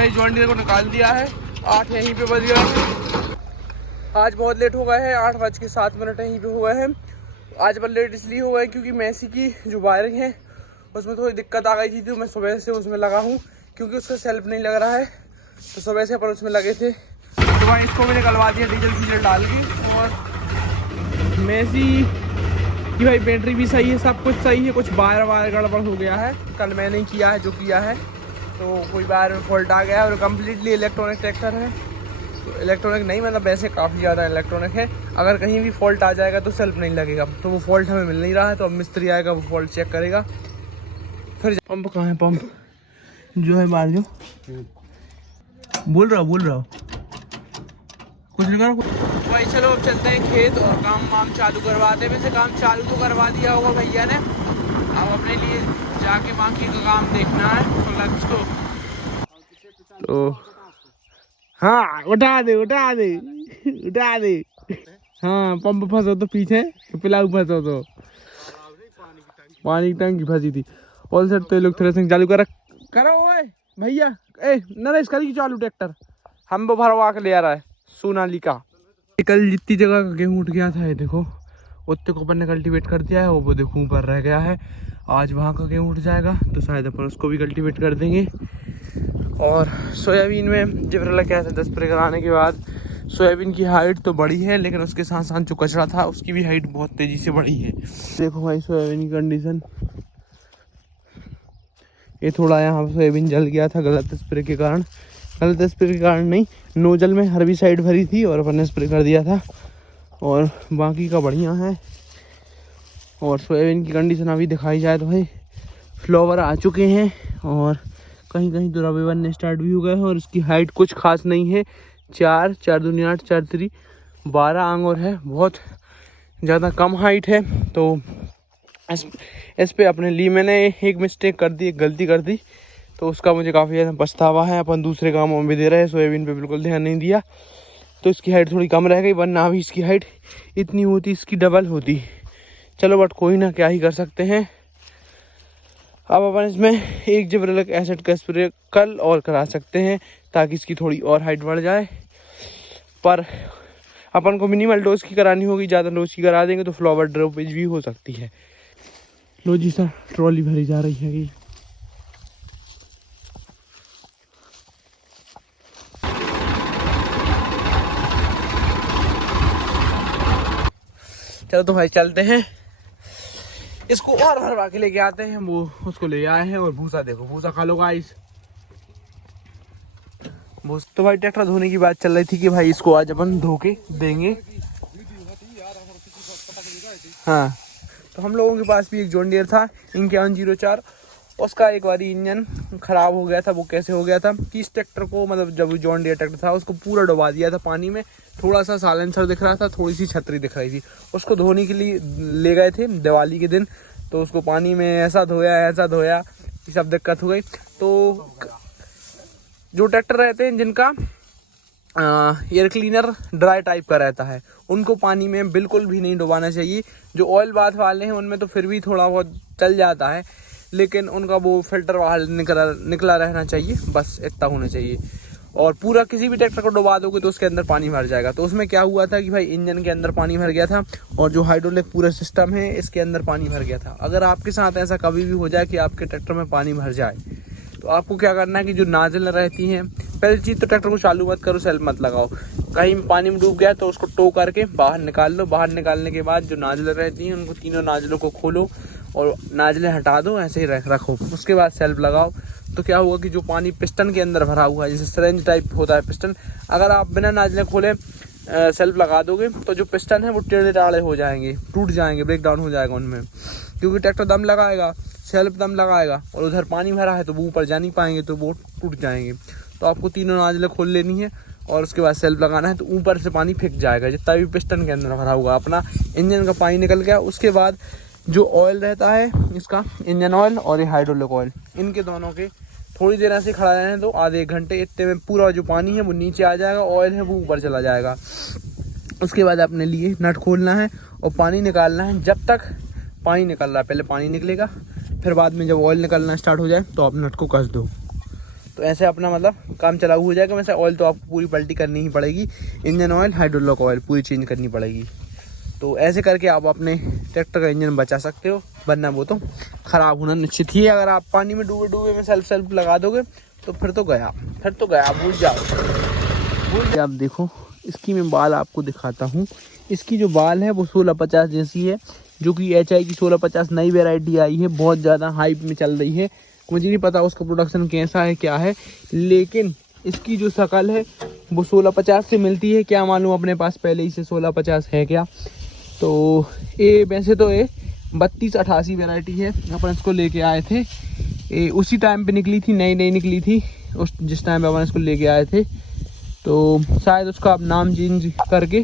भाई John Deere को निकाल दिया है, 8 यहीं पे बज गया है। आज बहुत लेट हो गए हैं, 8:07 यहीं पे हुए हैं। आज बस लेट इसलिए हो गए क्योंकि मेसी की जो वायरिंग है उसमें थोड़ी दिक्कत आ गई थी, तो मैं सुबह से उसमें लगा हूँ क्योंकि उसका सेल्फ नहीं लग रहा है, तो सुबह से अपन उसमें लगे थे। तो भाई इसको भी निकलवा दिया डीजल डाल के। और मेसी कि भाई बैटरी भी सही है, सब कुछ सही है, कुछ वायर गड़बड़ हो गया है। कल मैंने ही किया है जो किया है, तो कोई वायर में फॉल्ट आ गया है। और कम्प्लीटली इलेक्ट्रॉनिक ट्रैक्टर है, तो इलेक्ट्रॉनिक नहीं मतलब वैसे काफ़ी ज़्यादा इलेक्ट्रॉनिक है। अगर कहीं भी फॉल्ट आ जाएगा तो सेल्फ नहीं लगेगा, तो वो फॉल्ट हमें मिल नहीं रहा है। तो अब मिस्त्री आएगा, वो फॉल्ट चेक करेगा। फिर पंप कहाँ है? पंप जो है मार जो बोल रहा हूँ कुछ नहीं करो भाई। चलो अब चलते हैं खेत और काम वाम चालू करवाते हैं। वैसे काम चालू तो करवा दिया होगा भैया ने, अब अपने लिए जाके बाकी का काम देखना है लंच को। तो हाँ उठा दे हाँ, पंप फंसो तो पीछे, तो पिलाऊ फंसो तो पानी की टंकी फंसी थी। ऑल सेट तो ये लोग थ्रेसिंग चालू करो ओए भैया। ए नरेश करी चालू ट्रैक्टर, हम वो भरवा के ले आ रहा है सोनालिका। कल जितनी जगह का गेहूँ उठ गया था, ये देखो उतने को अपन ने कल्टीवेट कर दिया है, वो देखो ऊपर रह गया है। आज वहाँ का गेहूँ उठ जाएगा तो शायद अपन उसको भी कल्टीवेट कर देंगे। और सोयाबीन में जिब्रेला क्या था, 10 स्प्रे कराने के बाद सोयाबीन की हाइट तो बड़ी है, लेकिन उसके साथ साथ जो कचरा था उसकी भी हाइट बहुत तेज़ी से बढ़ी है। देखो भाई सोयाबीन की कंडीशन, ये थोड़ा यहाँ सोयाबीन जल गया था गलत स्प्रे के कारण। गलत स्प्रे के कारण नहीं, नोजल में हर्बिसाइड भरी थी और अपन ने स्प्रे कर दिया था, और बाकी का बढ़िया है। और सोयाबीन की कंडीशन अभी दिखाई जाए तो भाई फ्लावर आ चुके हैं, और कहीं कहीं तो रबे बनने स्टार्ट भी हो गए हैं। और इसकी हाइट कुछ खास नहीं है, 4 दूनी 8 4 3 12 आंगुर है, बहुत ज़्यादा कम हाइट है। तो इस पे अपने लिए मैंने एक मिस्टेक कर दी, एक गलती कर दी, तो उसका मुझे काफ़ी ज़्यादा पछतावा है। अपन दूसरे कामों में भी दे रहे हैं, सोयाबीन पे बिल्कुल ध्यान नहीं दिया, तो इसकी हाइट थोड़ी कम रह गई, वरना अभी इसकी हाइट इतनी होती, इसकी डबल होती। चलो बट कोई ना, क्या ही कर सकते हैं। अब अपन इसमें एक जिब्रेलिक एसिड का स्प्रे कल और करा सकते हैं ताकि इसकी थोड़ी और हाइट बढ़ जाए, पर अपन को मिनिमल डोज की करानी होगी। ज़्यादा डोज की करा देंगे तो फ्लावर ड्रॉपेज भी हो सकती है। लो जी सर, ट्रॉली भरी जा रही है। चलो तो भाई चलते हैं, इसको और भरवा के लेके आते हैं। वो उसको ले आए हैं, और भूसा देखो, भूसा खा लो गाइस। तो भाई ट्रैक्टर धोने की बात चल रही थी कि भाई इसको आज अपन धो के देंगे। हाँ, तो हम लोगों के पास भी एक जॉन डियर था, इनके 104, उसका एक बारी इंजन खराब हो गया था। वो कैसे हो गया था कि इस ट्रैक्टर को, मतलब जब जॉन डियर ट्रैक्टर था उसको पूरा डुबा दिया था पानी में। थोड़ा सा साइलेंसर दिख रहा था, थोड़ी सी छतरी दिख रही थी। उसको धोने के लिए ले गए थे दिवाली के दिन, तो उसको पानी में ऐसा धोया ये सब दिक्कत हो गई। तो जो ट्रैक्टर रहते हैं जिनका एयर क्लीनर ड्राई टाइप का रहता है, उनको पानी में बिल्कुल भी नहीं डुबाना चाहिए। जो ऑयल बाथ वाले हैं उनमें तो फिर भी थोड़ा बहुत चल जाता है, लेकिन उनका वो फिल्टर बाहर निकला रहना चाहिए, बस इतना होना चाहिए। और पूरा किसी भी ट्रैक्टर को डुबा दोगे तो उसके अंदर पानी भर जाएगा। तो उसमें क्या हुआ था कि भाई इंजन के अंदर पानी भर गया था, और जो हाइड्रोलिक पूरा सिस्टम है इसके अंदर पानी भर गया था। अगर आपके साथ ऐसा कभी भी हो जाए कि आपके ट्रैक्टर में पानी भर जाए, तो आपको क्या करना है कि जो नाजल रहती हैं, पहली चीज़ तो ट्रैक्टर को चालू मत करो, सेल्फ मत लगाओ। कहीं पानी में डूब गया तो उसको टो करके बाहर निकाल लो। बाहर निकालने के बाद जो नाजलें रहती हैं उनको तीनों नाजलों को खोलो और नाजलें हटा दो, ऐसे ही रखो। उसके बाद सेल्फ लगाओ। तो क्या हुआ कि जो पानी पिस्टन के अंदर भरा हुआ है, जैसे सिरेंज टाइप होता है पिस्टन, अगर आप बिना नाजलें खोले सेल्फ लगा दोगे तो जो पिस्टन है वो टेढ़े टाढ़े हो जाएंगे, टूट जाएंगे, ब्रेक डाउन हो जाएगा उनमें, क्योंकि ट्रैक्टर दम लगाएगा, सेल्फ दम लगाएगा, और उधर पानी भरा है तो वो ऊपर जा नहीं पाएंगे, तो वो टूट जाएंगे। तो आपको तीनों नाजलें खोल लेनी है और उसके बाद सेल्फ लगाना है, तो ऊपर से पानी फेंक जाएगा जितना भी पिस्टन के अंदर भरा हुआ अपना इंजन का पानी निकल गया। उसके बाद जो ऑयल रहता है इसका, इंजन ऑयल और ये हाइड्रोलिक ऑयल, इनके दोनों के थोड़ी देर ऐसे खड़ा रहने दो, आधे 1 घंटे। इतने में पूरा जो पानी है वो नीचे आ जाएगा, ऑयल है वो ऊपर चला जाएगा। उसके बाद अपने लिए नट खोलना है और पानी निकालना है। जब तक पानी निकल रहा है पहले पानी निकलेगा, फिर बाद में जब ऑयल निकलना स्टार्ट हो जाए तो आप नट को कस दो। तो ऐसे अपना मतलब काम चलाऊ हो जाएगा। वैसे ऑयल तो आपको पूरी पलटी करनी ही पड़ेगी, इंजन ऑयल, हाइड्रोलिक ऑयल पूरी चेंज करनी पड़ेगी। तो ऐसे करके आप अपने ट्रैक्टर का इंजन बचा सकते हो, वरना वो तो ख़राब होना निश्चित ही है। अगर आप पानी में डूबे में सेल्फ लगा दोगे तो फिर तो गया, भूल जाओ। आप देखो इसकी मैं बाल आपको दिखाता हूँ। इसकी जो बाल है वो 1650 जैसी है, जो कि HI की 1650 नई वेराइटी आई है, बहुत ज़्यादा हाइप में चल रही है। मुझे नहीं पता उसका प्रोडक्शन कैसा है क्या है, लेकिन इसकी जो शक्ल है वो 1650 से मिलती है। क्या मालूम अपने पास पहले ही से 1650 है क्या। तो ये वैसे तो ये 3288 वेराइटी है, अपन इसको लेके आए थे। ये उसी टाइम पे निकली थी, नई निकली थी उस जिस टाइम पे अपन इसको लेके आए थे। तो शायद उसका अब नाम चेंज करके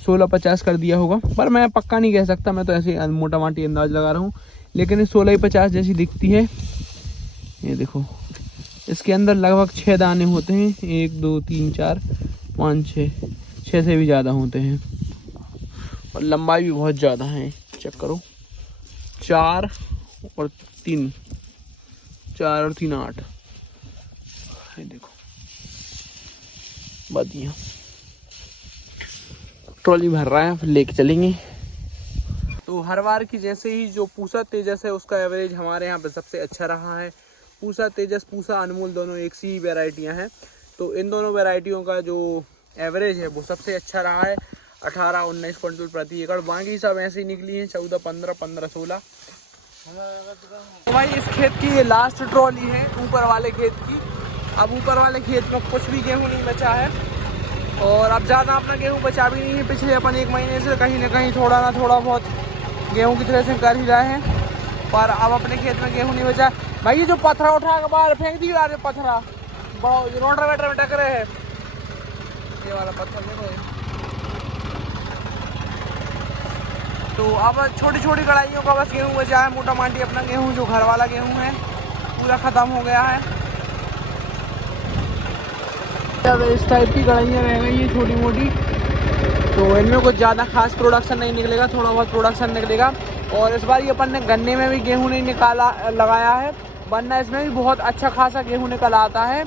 1650 कर दिया होगा, पर मैं पक्का नहीं कह सकता, मैं तो ऐसे मोटा माटी अंदाज लगा रहा हूँ। लेकिन ये 1650 जैसी दिखती है। ये देखो इसके अंदर लगभग 6 दाने होते हैं, 1 2 3 4 5 6 से भी ज़्यादा होते हैं, और लंबाई भी बहुत ज़्यादा है। चेक करो, 4 और 3 8। ये देखो बढ़िया। ट्रॉली भर रहा है, फिर लेके चलेंगे। तो हर बार की जैसे ही जो पूसा तेजस है उसका एवरेज हमारे यहाँ पे सबसे अच्छा रहा है। पूसा तेजस, पूसा अनमोल दोनों एक सी वेराइटियाँ हैं, तो इन दोनों वेराइटियों का जो एवरेज है वो सबसे अच्छा रहा है, 18-19 क्विंटल प्रति एकड़। बाकी सब ऐसे ही निकली हैं, 14 15 15 16। तो भाई इस खेत की ये लास्ट ट्रॉली है ऊपर वाले खेत की। अब ऊपर वाले खेत में कुछ भी गेहूँ नहीं बचा है, और अब ज़्यादा अपना गेहूँ बचा भी नहीं है। पिछले अपन 1 महीने से कहीं ना कहीं थोड़ा ना थोड़ा बहुत गेहूँ की तरह से कर ही रहे हैं, पर अब अपने खेत में गेहूँ नहीं बचा। भाई ये जो पत्थरा उठा के बाहर फेंक दी यार, पत्थरा बड़ा रोटावेटर में टकरे है, ये वाला पत्थर देखो। तो अब छोटी छोटी कढ़ाइयों का बस गेहूँ बचा है। मोटा माटी अपना गेहूँ जो घर वाला गेहूँ है पूरा ख़त्म हो गया है। इस टाइप की कढ़ाइयाँ रह गई हैं छोटी मोटी, तो इनमें कुछ ज़्यादा खास प्रोडक्शन नहीं निकलेगा, थोड़ा बहुत प्रोडक्शन निकलेगा। और इस बार ये अपन ने गन्ने में भी गेहूँ नहीं लगाया है, वरना इसमें भी बहुत अच्छा खासा गेहूँ निकल आता है।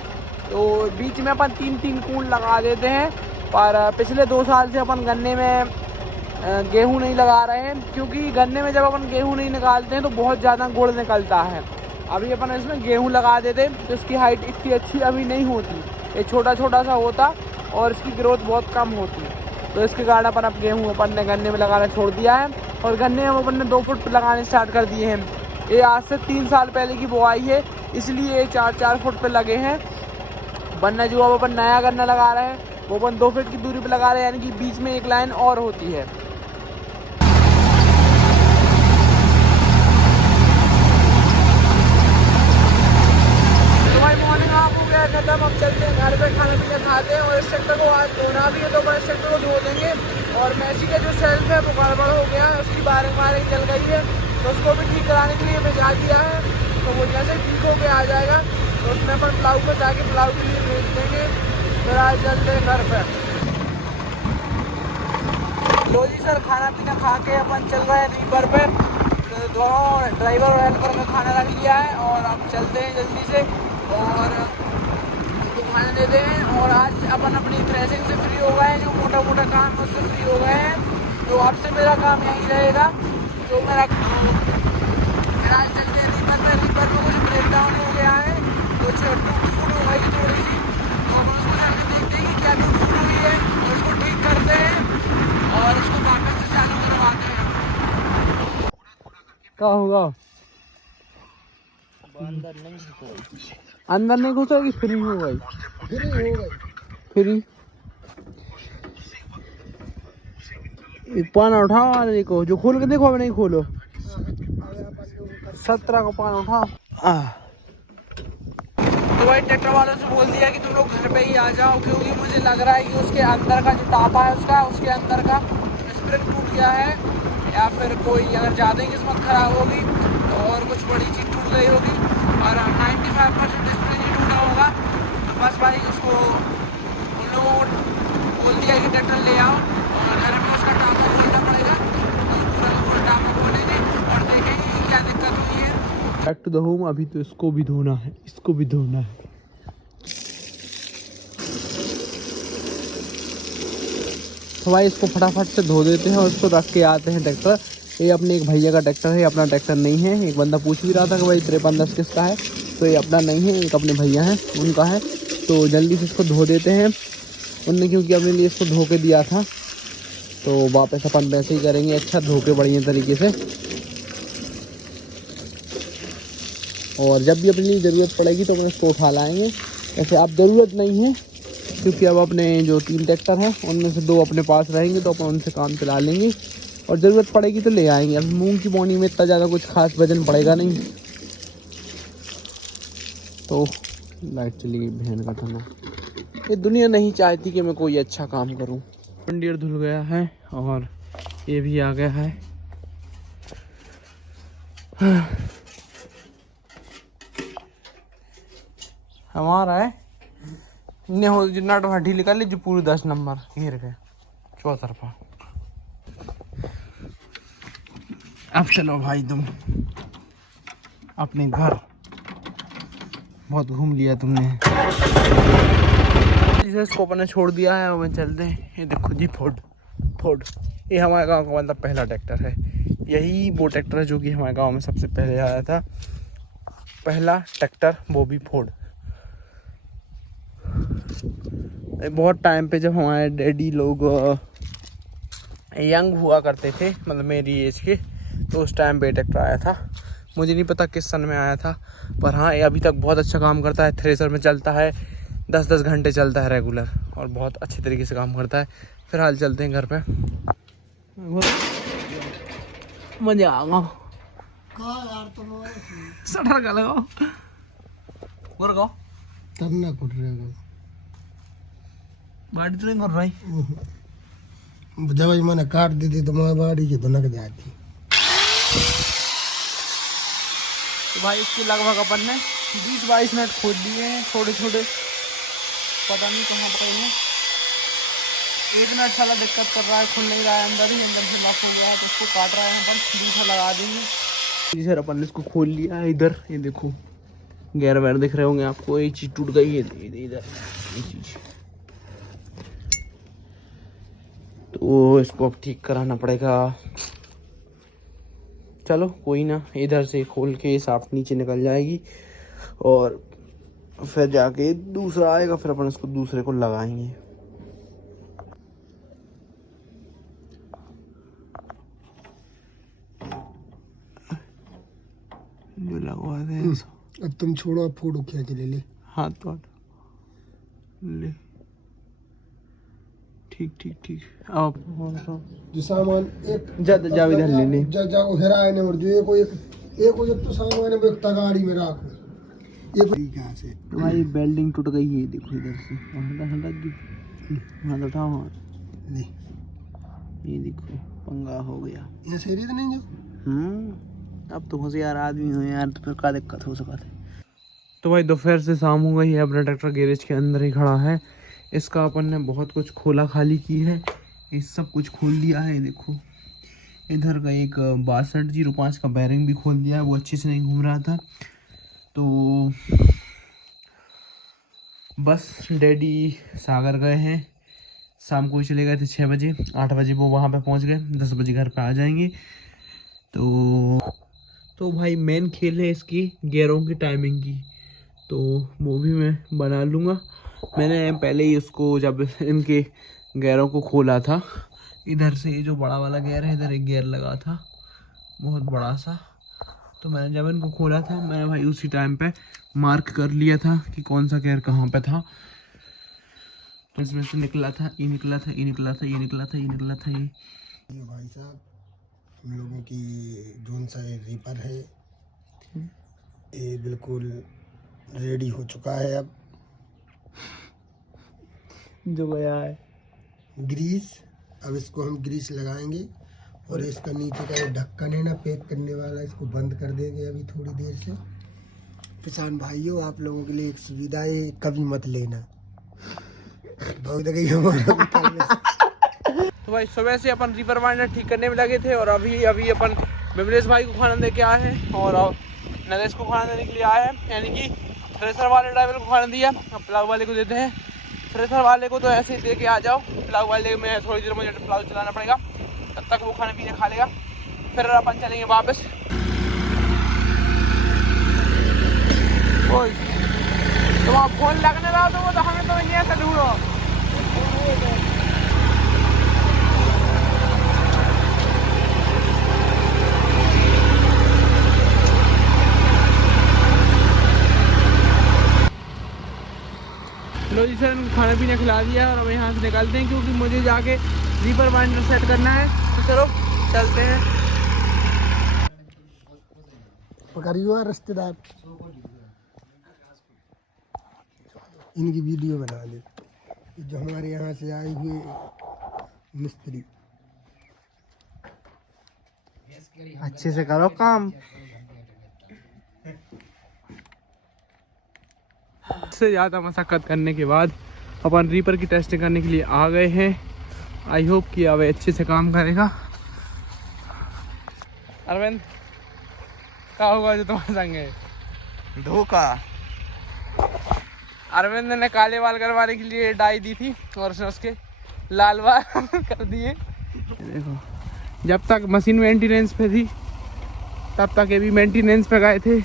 तो बीच में अपन 3-3 कूल लगा देते हैं, पर पिछले 2 साल से अपन गन्ने में गेहूँ नहीं लगा रहे हैं, क्योंकि गन्ने में जब अपन गेहूँ नहीं निकालते हैं तो बहुत ज़्यादा गुड़ निकलता है। अभी अपन इसमें गेहूँ लगा देते तो इसकी हाइट इतनी अच्छी अभी नहीं होती, ये छोटा छोटा सा होता और इसकी ग्रोथ बहुत कम होती। तो इसके कारण अब गेहूँ अपन ने गन्ने में लगाना छोड़ दिया है, और गन्ने में अपन ने 2 फुट पे लगाने स्टार्ट कर दिए हैं। ये आज से 3 साल पहले की बुआई है, इसलिए ये 4-4 फुट पे लगे हैं। वरना जो अब अपन नया गन्ना लगा रहे हैं वो अपन 2 फीट की दूरी पे लगा रहे हैं, यानी कि बीच में एक लाइन और होती है। तो भाई मॉर्निंग आप हो गया खत्म, अब चलते हैं घर पे, खाना पीना खाते हैं। और इस ट्रैक्टर को आज धोना भी है, तो अपन इस ट्रैक्टर को धो देंगे। और मैसी का जो सेल्फ है वो गड़बड़ हो गया है, उसकी वायरिंग चल गई है, तो उसको भी ठीक कराने के लिए भिजा दिया है। तो वो जैसे ठीक होके आ जाएगा तो उसमें अपन प्लाऊ पर जाके प्लाऊ के लिए भेज देंगे। फिर आज चलते हैं घर पर। लो जी सर, खाना पीना खा के अपन चल रहे हैं रीपर पे। तो दोनों ड्राइवर और हेल्पर में खाना रख लिया है, और अब चलते हैं जल्दी से और उनको खाना देते हैं। और आज अपन अपनी थ्रेसिंग से फ्री हो गए हैं, जो मोटा मोटा काम है उससे फ्री हो गए हैं। तो अब से मेरा काम यही रहेगा, तो मेरा आज चलते हैं रीपर पे। रीपर में कुछ ब्रेकडाउन हो गया है, कुछ टूट फूट हो गई थोड़ी सी, तो अपन उसको जाकर देखते हैं कि क्या टूट फूट हुई है, और उसको ठीक करते हैं और उसको वापस से चालू करवाते हैं। क्या होगा अंदर नहीं घुसेगी, फ्री हो गई, फ्री। पाना उठाओ आज देखो, जो खोल के देखो, अब नहीं खोलो। 17 को पाना उठाओ। तो भाई ट्रैक्टर वालों से बोल दिया कि तुम लोग घर पे ही आ जाओ, क्योंकि मुझे लग रहा है कि उसके अंदर का जो टापा है उसके अंदर का स्प्रिंग टूट गया है, या फिर कोई अगर ज़्यादा ही किस्मत ख़राब होगी तो और कुछ बड़ी चीज़ टूट गई होगी। और 95% स्प्रिंग ही टूटा होगा। तो बस भाई उसको उन लोगों को बोल दिया कि ट्रैक्टर ले आओ, और घर में उसका टापा खोलना पड़ेगा, तो पूरा टापा खोलेंगे और देखेंगे कि क्या दिक्कत हुई है। Back to the home. अभी तो इसको भी धोना है, इसको भी धोना है। तो भाई इसको फटाफट से धो देते हैं और इसको रख के आते हैं ट्रैक्टर। ये अपने एक भैया का ट्रैक्टर है, अपना ट्रैक्टर नहीं है। एक बंदा पूछ भी रहा था कि भाई 5310 किसका है, तो ये अपना नहीं है, एक अपने भैया हैं उनका है। तो जल्दी से इसको धो देते हैं उनने, क्योंकि अपने लिए इसको धो के दिया था, तो वापस अपन वैसे ही करेंगे अच्छा, धो के बढ़िया तरीके से। और जब भी अपनी लिए ज़रूरत पड़ेगी तो अपन इसको उठा लाएंगे। ऐसे अब ज़रूरत नहीं है, क्योंकि अब अपने जो 3 ट्रैक्टर हैं उनमें से 2 अपने पास रहेंगे, तो अपन उनसे काम चला लेंगे और ज़रूरत पड़ेगी तो ले आएंगे। अब मूंग की बोनी में इतना ज़्यादा कुछ खास वजन पड़ेगा नहीं। तो लाइट चली गई बहन का खाना। ये दुनिया नहीं चाहती कि मैं कोई अच्छा काम करूं। जॉन धुल गया है और ये भी आ गया है। हमारा है ने हो जितना तो हड्डी निकाल ली जो पूरी 10 नंबर घेर गए चौतरफा। अब चलो भाई तुम अपने घर, बहुत घूम लिया तुमने। इसको अपन ने छोड़ दिया है और चलते हैं। ये देखो जी फोर्ड ये हमारे गांव का मतलब पहला ट्रैक्टर है। यही वो ट्रैक्टर है जो कि हमारे गांव में सबसे पहले आया था, पहला ट्रैक्टर, वो भी फोर्ड। बहुत टाइम पे जब हमारे डैडी लोग यंग हुआ करते थे, मतलब मेरी एज के, तो उस टाइम पे ट्रैक्टर आया था। मुझे नहीं पता किस सन में आया था, पर हाँ ये अभी तक बहुत अच्छा काम करता है। थ्रेसर में चलता है, 10-10 घंटे चलता है रेगुलर और बहुत अच्छे तरीके से काम करता है। फिलहाल चलते हैं घर पे, मजा आएगा। सटर का लगाओ और गाओ तब ना कुट रहेगा बाड़ी तो नहीं कर रही। जब मैंने काट दी थी तो मैं बाड़ी की तो नक जाती। तो भाई इसकी लगभग अपन ने 20-22 मिनट खोद दिए हैं, छोटे छोटे, पता नहीं कहाँ पर हैं। एक मिनट साला दिक्कत कर रहा है, खुल नहीं रहा है, अंदर से लॉक हो गया है, तो इसको काट रहा है अपन, दूसरा लगा देंगे। जी सर अपन ने इसको खोल लिया है। इधर ये देखो गैर वैर दिख रहे होंगे आपको, ये चीज़ टूट गई है इधर ये चीज़, तो इसको अब ठीक कराना पड़ेगा। चलो कोई ना, इधर से खोल के साफ नीचे निकल जाएगी और फिर जाके दूसरा आएगा, फिर अपन इसको दूसरे को लगाएंगे। जो लगवा दे अब तुम छोड़ो, अब फोटो खींच ले हाथ तो ले, ठीक अब जो सामान एक जा इधर ले ले जा हेराए ने, और जो एक तो सामान है तगाड़ी में रखो। ये कहां से तुम्हारी बेल्डिंग टूट गई है, देखो इधर से हाथ उठाओ ले, ये देखो पंगा हो गया। ये सही तो नहीं जो अब तो होशियार आदमी हो यार, तो फिर क्या दिक्कत हो सकता है। तो भाई दोपहर से शाम हो गई है, अपना ट्रैक्टर गैरेज के अंदर ही खड़ा है। इसका अपन ने बहुत कुछ खोला खाली की है, ये सब कुछ खोल दिया है। देखो इधर का एक 6205 का बैरिंग भी खोल दिया है, वो अच्छे से नहीं घूम रहा था। तो बस डैडी सागर गए हैं, शाम को चले गए थे 6 बजे, 8 बजे वो वहाँ पे पहुँच गए, 10 बजे घर पे आ जाएंगे। तो भाई मेन खेल है इसकी गियरों की टाइमिंग की, तो वो भी मैं बना लूँगा। मैंने पहले ही उसको जब इनके गियरों को खोला था, इधर से ये जो बड़ा वाला गियर है, इधर एक गियर लगा था बहुत बड़ा सा, तो मैंने जब इनको खोला था मैंने भाई उसी टाइम पे मार्क कर लिया था कि कौन सा गियर कहाँ पे था। तो इसमें से निकला था, ये निकला था, ये निकला था, ये निकला था, ये निकला था। ये भाई साहब हम लोगों की जोन सा रीपर है, ये बिल्कुल रेडी हो चुका है। अब जो गया है ग्रीस, अब इसको हम ग्रीस लगाएंगे और इसका नीचे का ये ढक्कन है ना पैक करने वाला, इसको बंद कर देंगे अभी थोड़ी देर से। किसान भाइयों आप लोगों के लिए एक सुविधा है, कभी मत लेना, बहुत गई हमारा। तो भाई सुबह से अपन रीपर वाइंडर ठीक करने में लगे थे और अभी अपन विमलेश भाई को खाना दे के आए हैं और नरेश को खाना देने के लिए आए हैं, यानी कि थ्रेसर वाले ड्राइवर को खाना दिया, अब प्लाग वाले को देते हैं। फ्रेशर वाले को तो ऐसे ही दे के आ जाओ, प्लाऊ वाले में थोड़ी देर मुझे प्लाऊ चलाना पड़ेगा, तब तक वो खाने पीने खा लेगा, फिर अपन चलेंगे वापस। ओए तुम आप फोन लगने रहा तो वो तो हमें तो ये ऐसा ढूंढो। लो जी सर, खाना पीना खिला दिया और अब यहाँ से निकलते हैं, क्योंकि मुझे जाके रीपर बाइंडर सेट करना है। तो चलो चलते हैं। पकड़ियो रिश्तेदार, इनकी वीडियो बना ले, जो हमारे यहाँ से आए हुए मिस्त्री। अच्छे से करो काम। से ज़्यादा मशक्कत करने के बाद अपन रीपर की टेस्टिंग करने के लिए आ गए हैं। आई होप कि अब अच्छे से काम करेगा। अरविंद क्या होगा जो तुम्हारे संग है? धोखा। अरविंद ने काले बाल करवाने के लिए डाई दी थी और उसने उसके लाल बाल कर दिए। देखो, जब तक मशीन मेंटेनेंस पे थी तब तक ये भी मेंटेनेंस पे गए थे।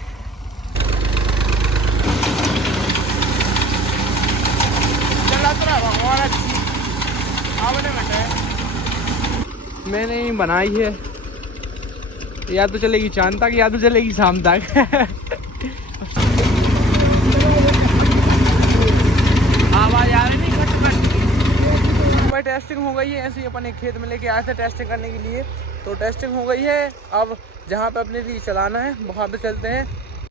मैंने ही बनाई है, या तो चलेगी चांद तक या तो चलेगी शाम तक। आवाज आ रही नहीं खट खट। टेस्टिंग हो गई है, ऐसे ही अपन एक खेत में लेके आए थे टेस्टिंग करने के लिए, तो टेस्टिंग हो गई है। अब जहाँ पे अपने लिए चलाना है वहाँ पे चलते हैं।